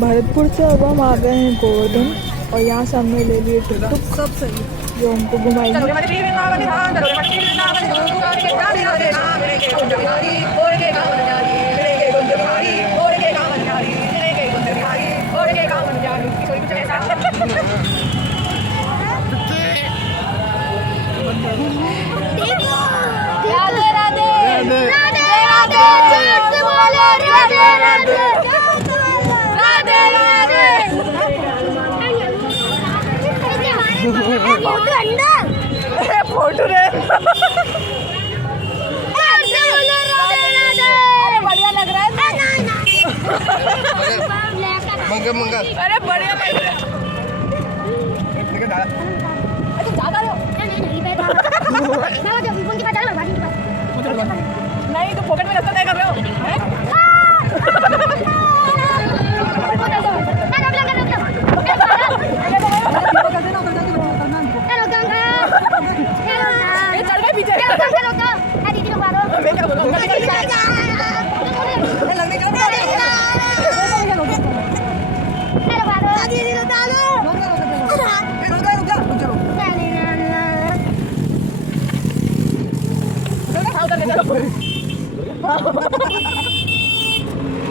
भरतपुर से अब हम आ गए हैं गोवर्धन और यहाँ से हमने ले लिए टुक सब सही जो हमको घुमाएंगे। फोटो रे बढ़िया लग रहा है। मंगा मंगा अरे बढ़िया लग रहा है। नहीं तो पॉकेट में रखता नहीं कर रहे हो।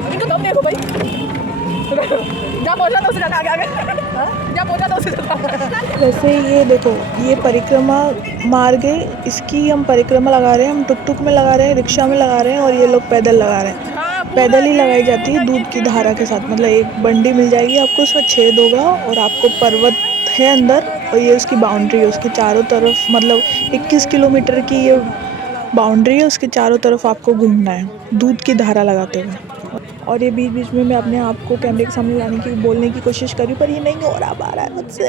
इनको दम देखो भाई, जहाँ पहुँचा तो उससे ज़्यादा आगे जहाँ पहुँचा तो उससे ज़्यादा। वैसे ये देखो ये परिक्रमा मार्ग है, इसकी हम परिक्रमा लगा रहे हैं, हम टुक टुक में लगा रहे हैं, रिक्शा में लगा रहे हैं और ये लोग पैदल लगा रहे हैं। पैदल ही लगाई जाती है दूध की धारा के साथ, मतलब एक बंडी मिल जाएगी आपको, उसमें छेद होगा और आपको पर्वत है अंदर और ये उसकी बाउंड्री है, उसके चारों तरफ मतलब 21 किलोमीटर की ये बाउंड्री है, उसके चारों तरफ आपको घूमना है दूध की धारा लगाते हुए। और ये बीच बीच में मैं अपने आप को कैमरे के सामने लाने की बोलने की कोशिश करी पर ये नहीं हो रहा है मुझसे।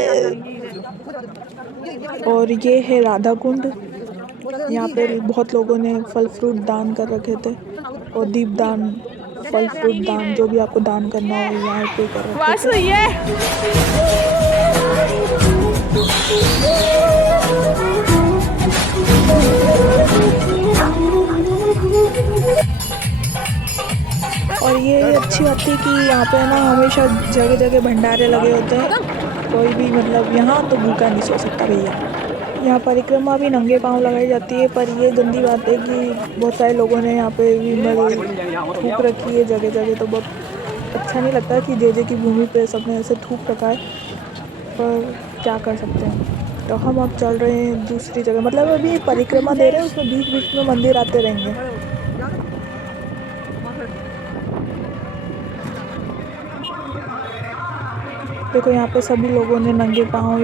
और ये है राधा कुंड, यहाँ पे बहुत लोगों ने फल फ्रूट दान कर रखे थे और दीप दान, फल फ्रूट दान, जो भी आपको दान करना हो यहाँ पे कर रखे थे। और ये अच्छी बात है कि यहाँ पे ना हमेशा जगह जगह भंडारे लगे होते हैं, कोई भी मतलब यहाँ तो भूखा नहीं सो सकता भैया। यहाँ परिक्रमा भी नंगे पाँव लगाई जाती है, पर ये गंदी बात है कि बहुत सारे लोगों ने यहाँ पे भी थूक रखी है जगह जगह, तो बहुत अच्छा नहीं लगता कि जे की भूमि पे सबने ऐसे थूक रखा है, पर क्या कर सकते हैं। तो हम अब चल रहे हैं दूसरी जगह, मतलब अभी परिक्रमा दे रहे हैं, उसमें बीच बीच में मंदिर आते रहेंगे। देखो यहाँ पे सभी लोगों ने नंगे पाँव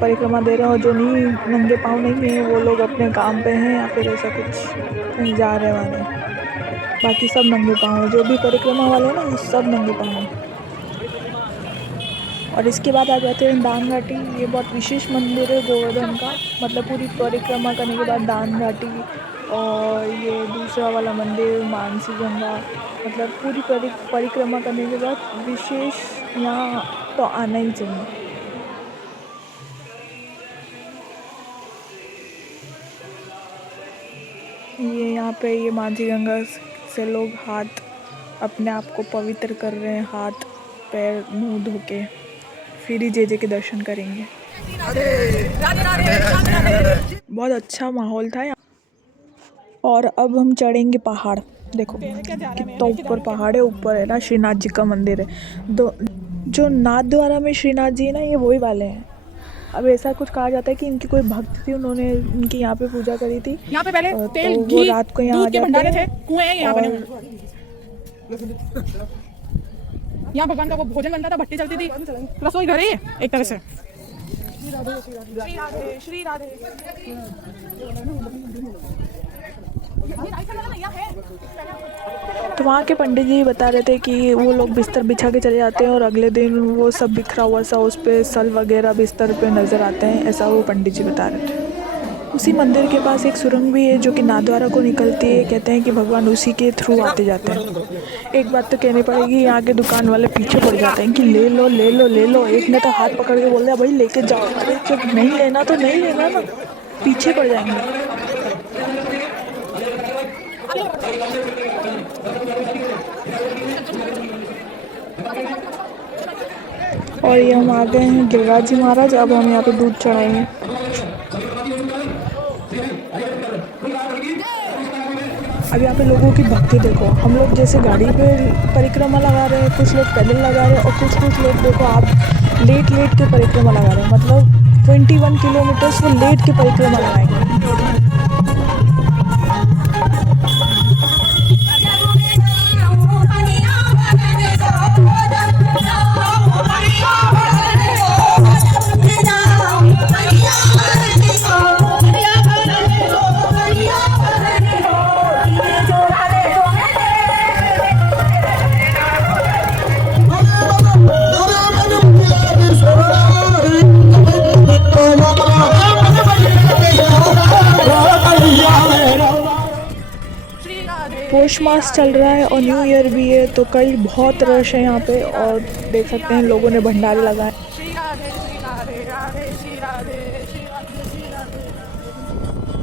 परिक्रमा दे रहे हैं और जो नहीं नंगे पाँव नहीं है वो लोग अपने काम पे हैं या फिर ऐसा कुछ कहीं जा रहे वाले, बाकी सब नंगे पाँव हैं, जो भी परिक्रमा वाले हैं ना वो सब नंगे पाँव हैं। और इसके बाद आ जाते हैं दान घाटी। ये बहुत विशेष मंदिर है गोवर्धन का, मतलब पूरी परिक्रमा करने के बाद दान घाटी और ये दूसरा वाला मंदिर मानसी गंगा, मतलब पूरी परिक्रमा करने के बाद विशेष यहाँ तो आना ही चाहिए। ये यहाँ पे ये मानसी गंगा से लोग हाथ अपने आप को पवित्र कर रहे हैं, हाथ पैर मुंह धो के, फिर ही जे के दर्शन करेंगे। बहुत अच्छा माहौल था यहाँ। और अब हम चढ़ेंगे पहाड़, देखो कितना ऊपर पहाड़ है, ऊपर है ना श्रीनाथ जी का मंदिर है। जो नाथ द्वारा में श्रीनाथ जी है ना, ये वही वाले हैं। अब ऐसा कुछ कहा जाता है कि इनकी कोई भक्त थी, उन्होंने इनकी यहाँ पे पूजा करी थी। यहाँ पे पहले तेल, तो घी, रात को यहाँ आ जाते थे, कुएं हैं यहाँ बने हुए। यहाँ भगवान का वो भोजन बनता था, भट्टी चलती थी, रसोई घर है एक तरह से। श्री राधे तो वहाँ के पंडित जी बता रहे थे कि वो लोग बिस्तर बिछा के चले जाते हैं और अगले दिन वो सब बिखरा हुआ सा उस पे सल वगैरह बिस्तर पे नज़र आते हैं, ऐसा वो पंडित जी बता रहे थे। उसी मंदिर के पास एक सुरंग भी है जो कि नाथद्वारा को निकलती है, कहते हैं कि भगवान उसी के थ्रू आते जाते हैं। एक बात तो कहनी पड़ेगी, यहाँ के दुकान वाले पीछे पड़ जाते हैं कि ले लो ले लो ले लो। एक ने तो हाथ पकड़ के बोल दिया भाई लेके जाओ, अरे जब नहीं लेना तो नहीं लेना ना, पीछे पड़ जाएंगे। और ये हम आ गए हैं गिरिराज जी महाराज। अब हम यहाँ पे दूध चढ़ाएंगे। अब यहाँ पे लोगों की भक्ति देखो। हम लोग जैसे गाड़ी पे परिक्रमा लगा रहे हैं, कुछ लोग पैदल लगा रहे हैं, और कुछ लोग देखो आप लेट के परिक्रमा लगा रहे हैं। मतलब 21 किलोमीटर्स वो लेट के परिक्रमा लगाएंगे। पोष मास चल रहा है और न्यू ईयर भी है, तो कल बहुत रश है यहाँ पे। और देख सकते हैं लोगों ने भंडारे लगाए।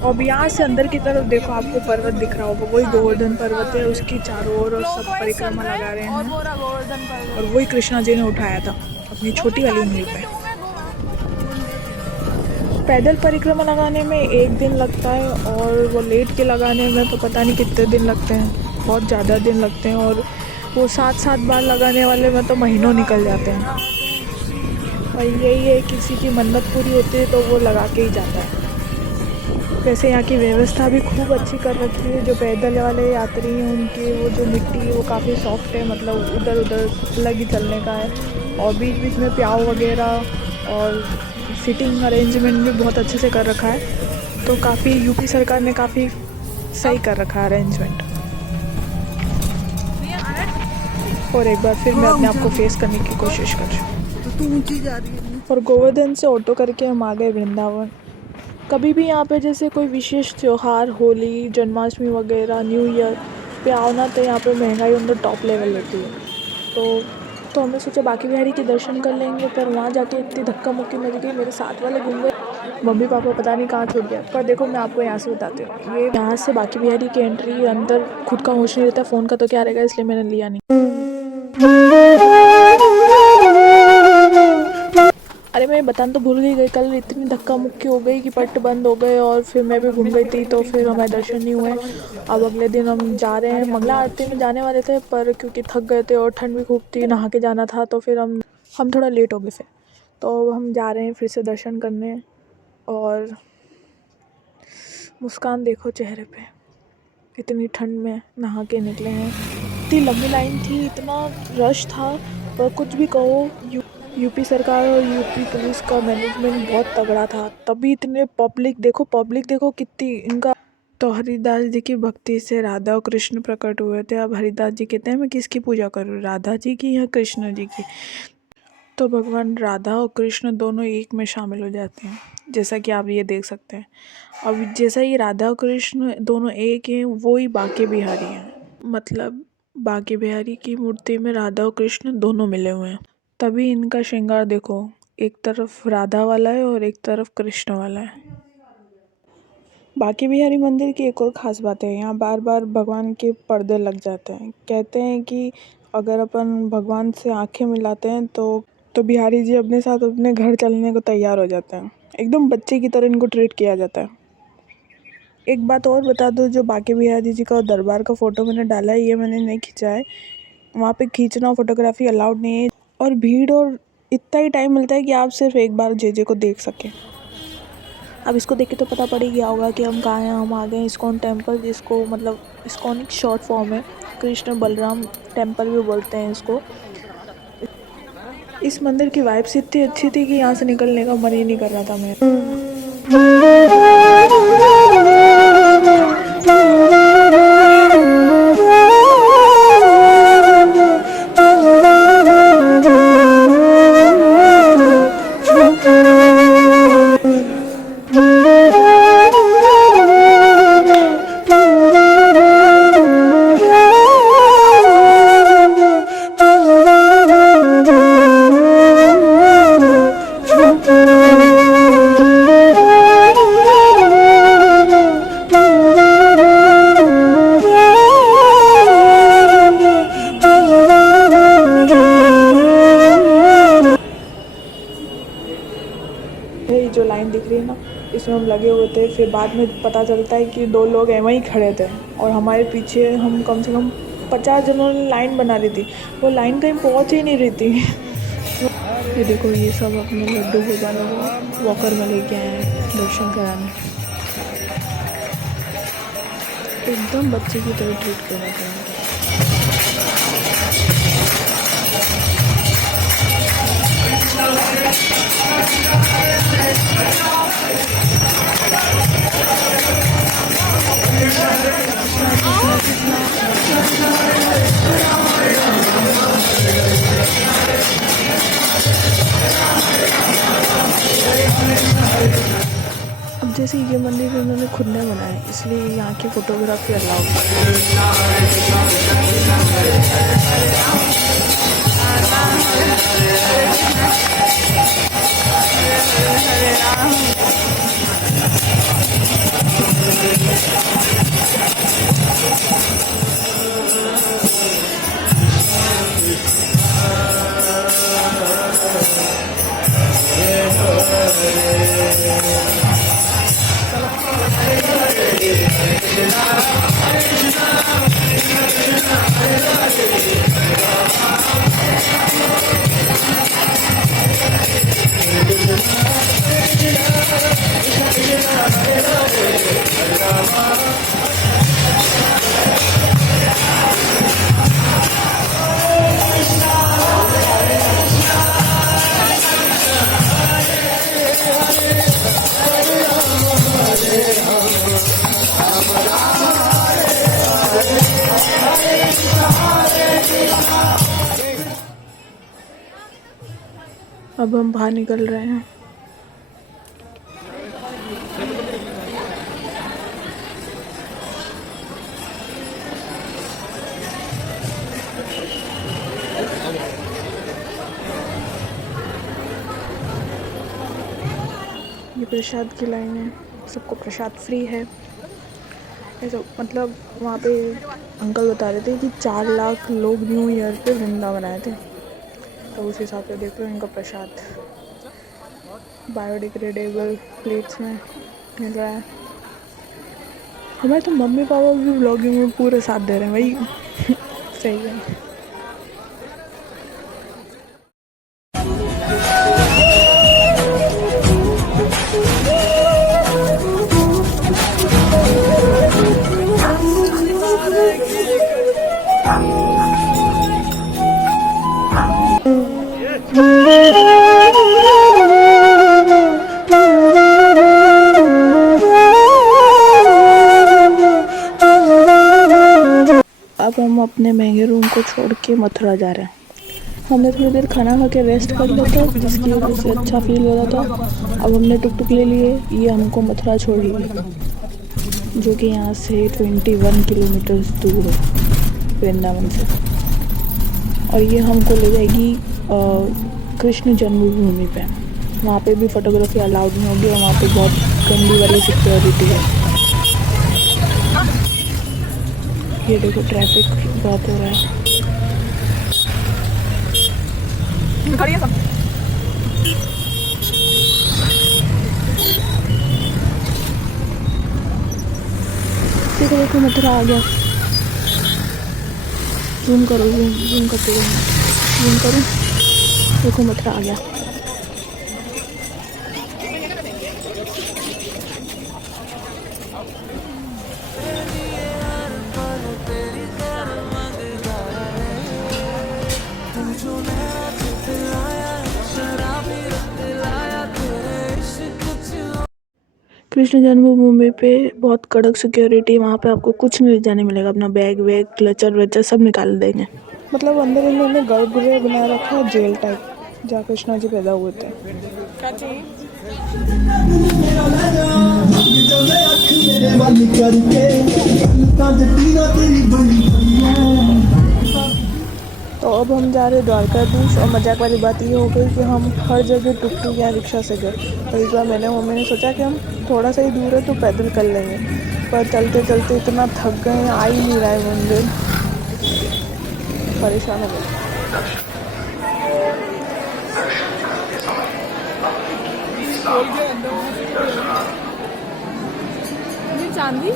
और यहाँ से अंदर की तरफ देखो, आपको पर्वत दिख रहा होगा, वही गोवर्धन पर्वत है। उसकी चारों ओर और सब परिक्रमा लगा रहे हैं। और वही कृष्णा जी ने उठाया था अपनी छोटी वाली उंगली पे। पैदल परिक्रमा लगाने में 1 दिन लगता है, और वो लेट के लगाने में तो पता नहीं कितने दिन लगते हैं, बहुत ज़्यादा दिन लगते हैं। और वो 7 बार लगाने वाले में तो महीनों निकल जाते हैं। और यही है, किसी की मन्नत पूरी होती है तो वो लगा के ही जाता है। वैसे यहाँ की व्यवस्था भी खूब अच्छी कर रखी है। जो पैदल वाले यात्री हैं उनकी वो जो मिट्टी है वो काफ़ी सॉफ्ट है, मतलब उधर अलग ही चलने का है। और बीच में प्याऊ वगैरह और सीटिंग अरेंजमेंट भी बहुत अच्छे से कर रखा है। तो काफ़ी यूपी सरकार ने काफ़ी सही कर रखा है अरेंजमेंट। और एक बार फिर मैं अपने आप को फेस करने की कोशिश कर रही हूँ। तो तू ऊँची जा रही है। और गोवर्धन से ऑटो करके हम आ गए वृंदावन। कभी भी यहाँ पे जैसे कोई विशेष त्यौहार, होली, जन्माष्टमी वगैरह, न्यू ईयर पे आओ ना, तो यहाँ पे महंगाई ऑन द टॉप लेवल होती है। तो हमने सोचा बांके बिहारी के दर्शन कर लेंगे, पर वहाँ जाके इतनी धक्का मुक्की मच गई, मेरे साथ वाले घूम गए, मम्मी पापा पता नहीं कहाँ छूट गया। पर देखो मैं आपको यहाँ से बताती हूँ, ये यहाँ से बांके बिहारी की एंट्री, अंदर खुद का होश नहीं रहता, फ़ोन का तो क्या रहेगा, इसलिए मैंने लिया नहीं। अरे मैं बताना तो भूल गई, कल इतनी धक्का मुक्की हो गई कि पट बंद हो गए, और फिर मैं भी घूम गई थी, तो फिर हमारे दर्शन नहीं हुए। अब अगले दिन हम जा रहे हैं, मंगला आरती में जाने वाले थे, पर क्योंकि थक गए थे और ठंड भी खूब थी, नहा के जाना था, तो फिर हम थोड़ा लेट हो गए फिर। तो हम जा रहे हैं फिर से दर्शन करने। और मुस्कान देखो चेहरे पे, इतनी ठंड में नहा के निकले हैं। इतनी लंबी लाइन थी, इतना रश था, पर कुछ भी कहो, यूपी सरकार और यूपी पुलिस का मैनेजमेंट बहुत तगड़ा था, तभी इतने पब्लिक देखो कितनी इनका। तो हरिदास जी की भक्ति से राधा और कृष्ण प्रकट हुए थे। अब हरिदास जी कहते हैं मैं किसकी पूजा करूँ, राधा जी की या कृष्ण जी की? तो भगवान राधा और कृष्ण दोनों एक में शामिल हो जाते हैं, जैसा कि आप ये देख सकते हैं। अब जैसा ये राधा और कृष्ण दोनों एक हैं, वो ही बांके बिहारी हैं। मतलब बांके बिहारी की मूर्ति में राधा और कृष्ण दोनों मिले हुए हैं। तभी इनका श्रृंगार देखो, एक तरफ राधा वाला है और एक तरफ कृष्ण वाला है। बांके बिहारी मंदिर की एक और ख़ास बात है, यहाँ बार बार भगवान के पर्दे लग जाते हैं। कहते हैं कि अगर अपन भगवान से आंखें मिलाते हैं तो बिहारी जी अपने साथ अपने घर चलने को तैयार हो जाते हैं। एकदम बच्चे की तरह इनको ट्रीट किया जाता है। एक बात और बता दो, जो बांके बिहारी जी का दरबार का फ़ोटो मैंने डाला है, ये मैंने नहीं खींचा है। वहाँ पे खींचना फोटोग्राफी अलाउड नहीं है, और भीड़ और इतना ही टाइम मिलता है कि आप सिर्फ एक बार जे को देख सकें। अब इसको देख के तो पता पड़ ही गया होगा कि हम कहाँ हैं। हम आ गए इस्कॉन टेम्पल, जिसको मतलब इस्कॉन एक शॉर्ट फॉर्म है, कृष्ण बलराम टेम्पल भी बोलते हैं इसको। इस मंदिर की वाइब्स इतनी अच्छी थी कि यहाँ से निकलने का मन ही नहीं कर रहा था मैं। इसलिए ना इसमें हम लगे हुए थे। फिर बाद में पता चलता है कि 2 लोग वहीं खड़े थे और हमारे पीछे हम कम से कम 50 जनों ने लाइन बना ली थी। वो लाइन कहीं पहुँच ही नहीं रही थी। ये देखो, ये सब अपने लड्डू गोपालों को वॉकर में लेके आए हैं दर्शन कराने। एकदम बच्चे की तरह ट्रीट कर रहे थे। अब जैसे ये मंदिर उन्होंने खुद ने बनाया, इसलिए यहाँ की फोटोग्राफी अलाउड अब हम बाहर निकल रहे हैं। ये प्रसाद की लाइन है, सबको प्रसाद फ्री है। ऐसा मतलब वहाँ पे अंकल बता रहे थे कि 4 लाख लोग न्यू ईयर पे वृंदावन आए थे, तो उस हिसाब से देख लो इनका प्रसाद बायोडिग्रेडेबल प्लेट्स में मिल रहा है। हमारे तो मम्मी पापा भी व्लॉगिंग में पूरे साथ दे रहे हैं भाई। सही है। अब हम अपने महंगे रूम को छोड़ के मथुरा जा रहे हैं। हमने थोड़ी देर खाना खा के रेस्ट कर लिया था, जिसकी वजह से अच्छा फील हो रहा था। अब हमने टुक ले लिए, ये हमको मथुरा छोड़ लिए, जो कि यहाँ से 21 किलोमीटर दूर है वृंदावन से। और ये हमको ले जाएगी कृष्ण जन्मभूमि पे। वहाँ पे भी फोटोग्राफी अलाउड नहीं होगी और वहाँ पे बहुत गंदी वाली सिक्योरिटी है। ये देखो ट्रैफिक बहुत हो रहा है। देखो देखो मथुरा आ गया। जूम करो, जूम करते रहो, जूम करो। देखो मथुरा आ गया। कृष्ण जन्मभूमि पे बहुत कड़क सिक्योरिटी, वहाँ पे आपको कुछ नहीं ले जाने मिलेगा। अपना बैग वैग क्लचर वेचर सब निकाल देंगे। मतलब अंदर इन्होंने गर्भगृह बना रखा है, जेल टाइप, जहाँ कृष्णा जी पैदा हुए थे। तो अब हम जा रहे द्वारकाधीश। और मजाक वाली बात ये हो गई कि हम हर जगह टुकटुक या रिक्शा से गए। तो इस बार मम्मी ने सोचा कि हम थोड़ा सा ही दूर है तो पैदल कर लेंगे, पर चलते चलते इतना थक गए, आ ही नहीं रहा है मंदिर, परेशान हो गए। ये चांदी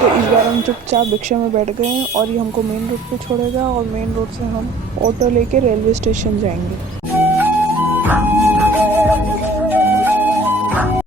तो इस बार हम चुपचाप रिक्शा में बैठ गए हैं और ये हमको मेन रोड पे छोड़ेगा और मेन रोड से हम ऑटो लेके रेलवे स्टेशन जाएंगे।